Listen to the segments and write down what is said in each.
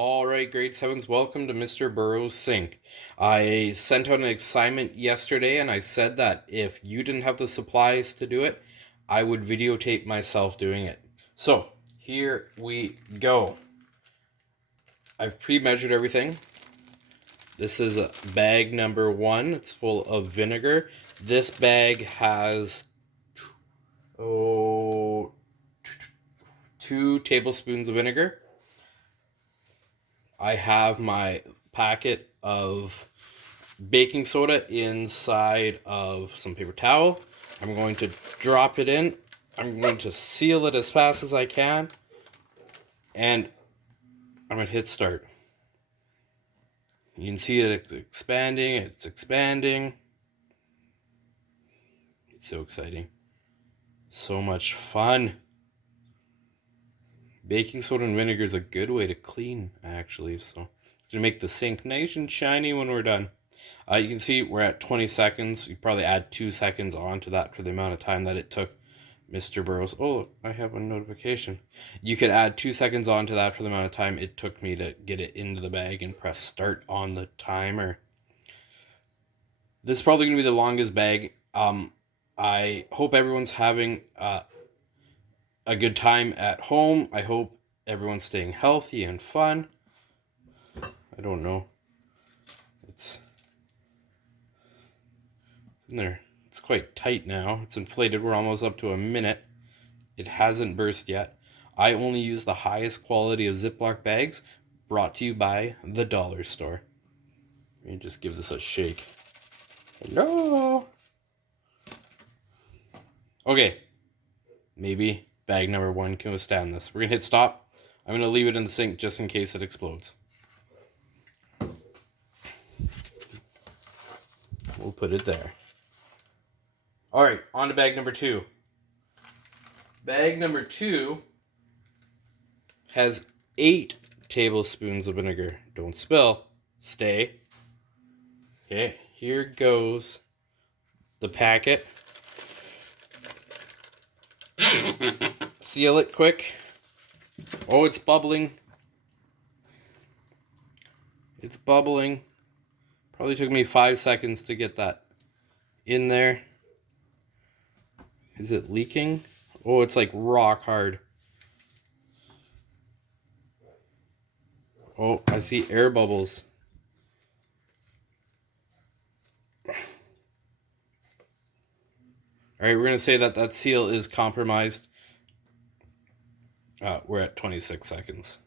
All right, grade 7s, welcome to Mr. Burrow's Sink. I sent out an assignment yesterday and I said that if you didn't have the supplies to do it, I would videotape myself doing it. So, here we go. I've pre-measured everything. This is bag number 1. It's full of vinegar. This bag has 2 tablespoons of vinegar. I have my packet of baking soda inside of some paper towel. I'm going to drop it in. I'm going to seal it as fast as I can. And I'm going to hit start. You can see it expanding. It's expanding. It's so exciting. So much fun. Baking soda and vinegar is a good way to clean, actually. So it's going to make the sink nice and shiny when we're done. You can see we're at 20 seconds. You probably add 2 seconds onto that for the amount of time that it took Mr. Burrows. Oh, I have a notification. You could add 2 seconds onto that for the amount of time it took me to get it into the bag and press start on the timer. This is probably going to be the longest bag. I hope everyone's having a good time at home. I hope everyone's staying healthy and fun. I don't know. It's in there. It's quite tight now. It's inflated. We're almost up to a minute. It hasn't burst yet. I only use the highest quality of Ziploc bags, brought to you by the dollar store. Let me just give this a shake. Hello. Okay. Maybe bag number 1 can withstand this. We're going to hit stop. I'm going to leave it in the sink just in case it explodes. We'll put it there. All right, on to bag number 2. Bag number 2 has 8 tablespoons of vinegar. Don't spill. Stay. Okay, here goes the packet. Seal it quick. Oh, it's bubbling. It's bubbling. Probably took me 5 seconds to get that in there. Is it leaking? Oh, it's like rock hard. Oh, I see air bubbles. All right, we're going to say that seal is compromised. We're at 26 seconds.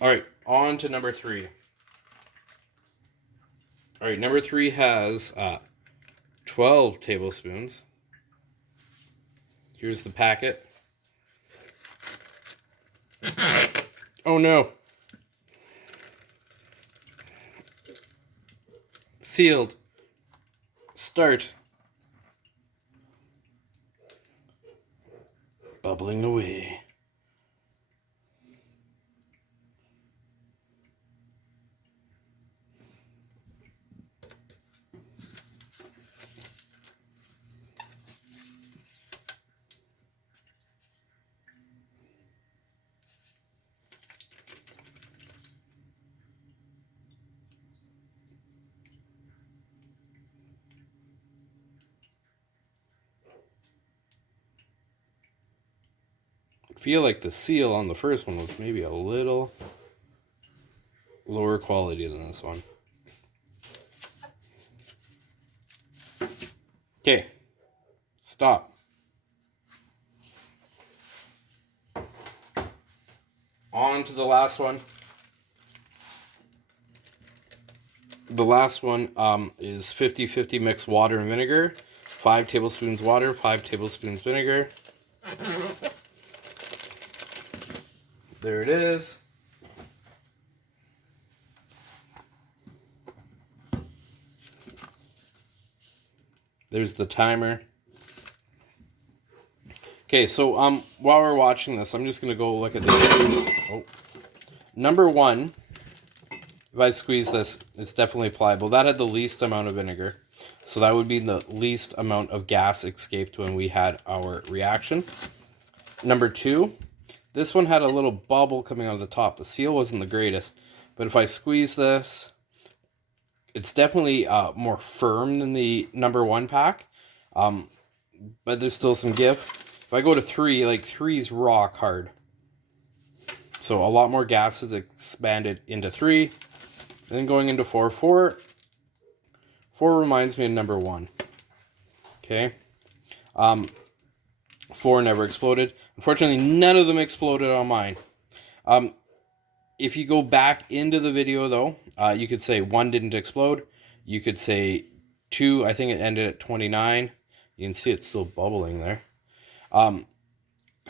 All right, on to number 3. All right, number 3 has 12 tablespoons. Here's the packet. Oh no. Sealed. Start. Bubbling away. I feel like the seal on the first one was maybe a little lower quality than this one. Okay, stop. On to the last one. The last one is 50-50 mixed water and vinegar. 5 tablespoons water, 5 tablespoons vinegar. There it is. There's the timer. Okay, so while we're watching this, I'm just gonna go look at this. Oh. Number 1, if I squeeze this, it's definitely pliable. That had the least amount of vinegar. So that would be the least amount of gas escaped when we had our reaction. Number 2, this one had a little bubble coming out of the top. The seal wasn't the greatest, but if I squeeze this, it's definitely more firm than the number 1 pack, but there's still some give. If I go to 3, like 3's rock hard. So a lot more gas is expanded into 3. And then going into 4. 4 reminds me of number 1. Okay. 4 never exploded. Unfortunately, none of them exploded on mine. If you go back into the video, though, you could say 1 didn't explode. You could say 2, I think it ended at 29. You can see it's still bubbling there.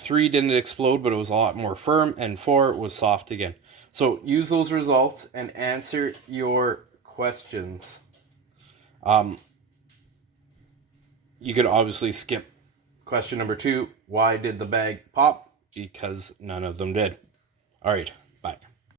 3 didn't explode, but it was a lot more firm. And 4 was soft again. So use those results and answer your questions. You could obviously skip question number 2. Why did the bag pop? Because none of them did. All right.